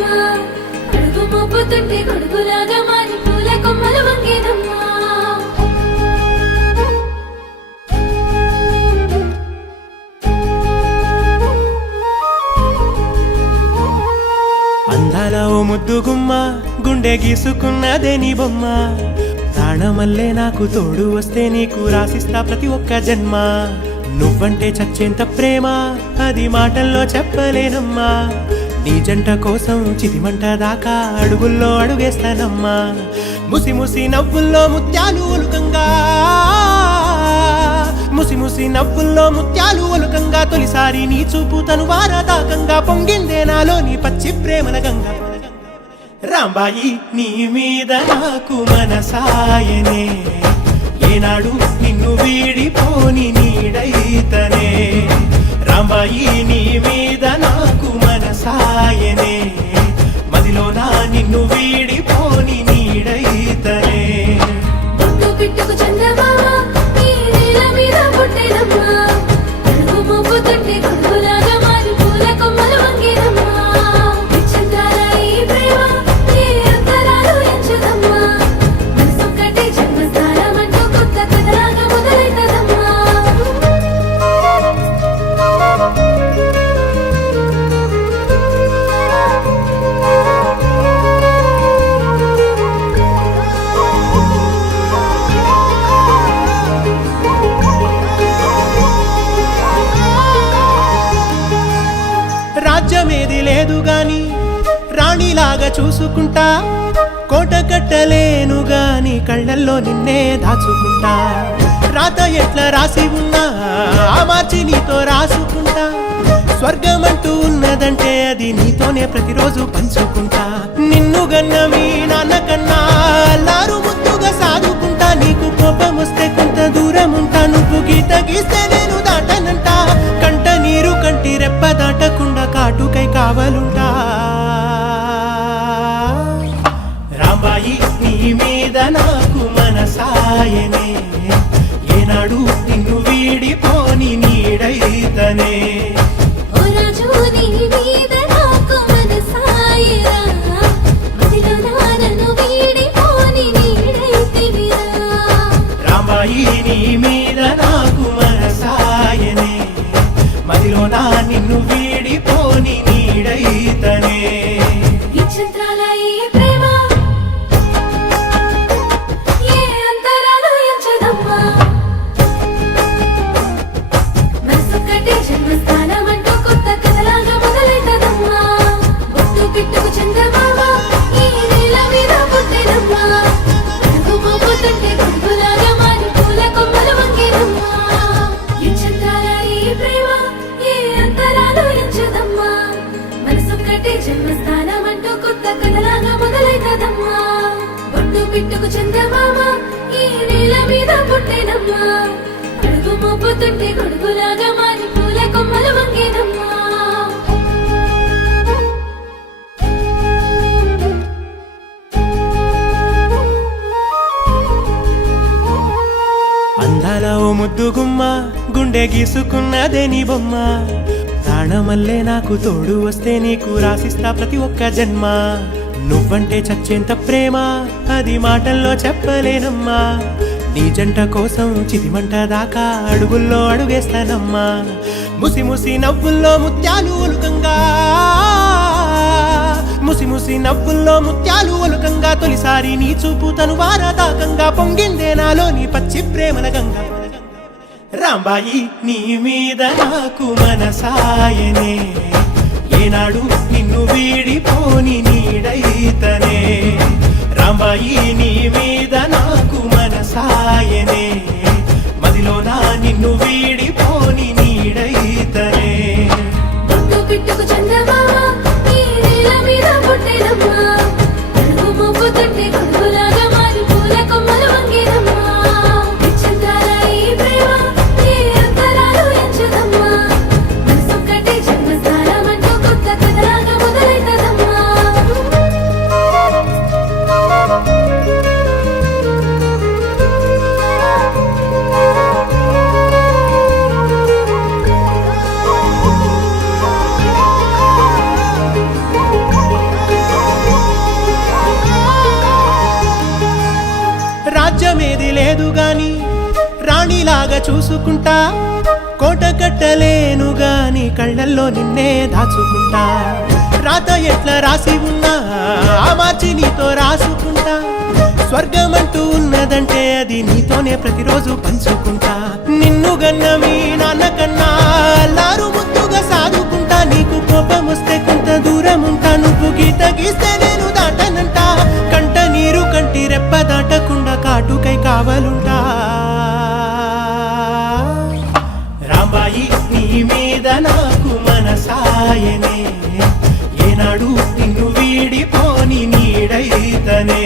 పుట్టెనమ్మా అడుగు మోపుతుంటే గొడుగులాగా మారి పూల కొమ్మలు వంగేనమ్మా అందాల ఓ ముద్దుగుమ్మ గుండె గీసుకున్నదే నీ బొమ్మ ప్రాణమల్లే నాకు తోడు వస్తే నీకు రాసిస్తా ప్రతి ఒక్క జన్మ నువ్వంటే చచ్చేంత ప్రేమ అది మాటల్లో చెప్పలేనమ్మా నీ జంట కోసం చితిమంట దాకా అడుగుల్లో అడుగేస్తానమ్మా ముసి ముసి నవ్వుల్లో ముత్యాలు ఒలుకంగా ముసి ముసి నవ్వుల్లో ముత్యాలు ఒలుకంగా తొలిసారి నీ చూపు తను వారదాకంగా పొంగిందే నాలో నీ పచ్చి ప్రేమల గంగా రాంబాయి నీ మీద నాకు మనసాయనే ఏనాడు నిన్ను వీడిపోని నీడైతనే రాంబాయి నీ మీద నాకు మనసాయనే మదిలోన నిన్ను వీడిపోని నీడైతనే బొట్టు పిట్టుకు చందమామ ఈ నేల మీద పుట్టెనమ్మా అడుగు మోపుతుంటే గొడుగులాగా మారి పూల కొమ్మలు వంగేనమ్మా విచిత్రాల ఈ ప్రేమ ఏ అంతరాలు ఎంచుదమ్మా మనసొక్కటే జన్మస్థానమంటూ కొత్త కథలాగా మొదలైతదమ్మా రాజ్యమేది లేదు గాని రాణిలాగా చూసుకుంటా కోట కట్టలేను గాని కళ్ళల్లో నిన్నే దాచుకుంటా రాత ఎట్లా రాసి ఉన్నా ఆ మార్చి నీతో రాసుకుంటా స్వర్గమంటూ ఉన్నదంటే అది నీతోనే ప్రతిరోజు పంచుకుంటా నిన్ను గన్న మీ నాన్న కన్నా అల్లారు ముద్దుగా సాదుకుంటా నీకు కోపం వస్తే కొంత దూరం ఉంటా నువ్వు గీత గీస్తే నేను దాటనంటా కంట నీరు కంటి రెప్ప దాటకుండా కాటుకై కావలుంటా రాంబాయి నీ మీద నాకు మనసాయనే ఏనాడు నిన్ను వీడిపోని నీడైతనే ఓ రాజు నీ మీద నాకు మనసాయరా మదిలోన నన్ను వీడిపోని నీడైతివిరా రాంబాయి నీ మీద నాకు మనసాయనే మదిలోన నిన్ను వీడిపోని నీడైతనే విచిత్రాల ఈ ప్రేమ ఏ అంతరాలు ఎంచదమ్మా మనసొక్కటే జన్మస్థానమంటూ కొత్త కథలాగా మొదలైతదమ్మా బొట్టు పిట్టుకు చందమామ ఈ నేల మీద పుట్టెనమ్మా అడుగు మోపుతుంటే గొడుగులాగా మారి పూల కొమ్మలు వంగేనమ్మా విచిత్రాల ఈ ప్రేమ ఏ అంతరాలు ఎంచదమ్మా మనసొక్కటే జన్మస్థానమంటూ కొత్త కథలాగా మొదలైతదమ్మా బొట్టు పిట్టుకు చందమామ ఈ నేల మీద పుట్టెనమ్మా అడుగు మోపుతుంటే గొడుగులాగా మారి పూల కొమ్మలు వంగేనమ్మా అందాల ఓ ముద్దుగుమ్మ గుండె గీసుకున్నదే నీ బొమ్మ ప్రాణమల్లే నాకు తోడు వస్తే నీకు రాసిస్తా ప్రతి ఒక్క జన్మ నువ్వంటే చచ్చేంత ప్రేమ అది మాటల్లో చెప్పలేనమ్మా నీ జంట కోసం చితిమంట దాకా అడుగుల్లో అడుగేస్తానమ్మా ముసి ముసి నవ్వుల్లో ముత్యాలు ఒలుకంగా ముసి ముసి నవ్వుల్లో ముత్యాలు ఒలుకంగా తొలిసారి నీ చూపు తను వారదాకంగా పొంగిందే నాలో నీ పచ్చి ప్రేమల గంగా రాంబాయి నీ మీద నాకు మనసాయనే ఏనాడు నిన్ను వీడిపోని నీడైతనే రాంబాయి నీ మీద నాకు మనసాయనే మదిలోన నిన్ను వీడిపోని నీడైతనే బొట్టు పిట్టుకు చందమామ ఈ నేల మీద పుట్టెనమ్మా అడుగు మోపుతుంటే గొడుగులాగా మారి పూల కొమ్మలు వంగేనమ్మా విచిత్రాల ఈ ప్రేమ ఏ అంతరాలు ఎంచుదమ్మా మనసొక్కటే జన్మస్థానమంటూ కొత్త కథలాగా మొదలైతదమ్మా గాని రాణిలాగా చూసుకుంటా కోట కట్టలేను గాని కళ్ళల్లో నిన్నే దాచుకుంటా రాత ఎట్లా రాసి ఉన్నా ఆ మార్చి నీతో రాసుకుంటా స్వర్గమంటూ ఉన్నదంటే అది నీతోనే ప్రతిరోజు పంచుకుంటా నిన్ను గన్న మీ నాన్న కన్నా అల్లారు ముద్దుగా సాదుకుంటా నీకు కోపం వస్తే కొంత దూరం ఉంటా నువ్వు గీత గీస్తే నేను దాటనంటా కంట నీరు కంటి రెప్ప దాటకుండా కాటుకై కావలుంటా రాంబాయి నీ మీద నాకు మనసాయనే ఏనాడు నిన్ను వీడిపోని నీడైతనే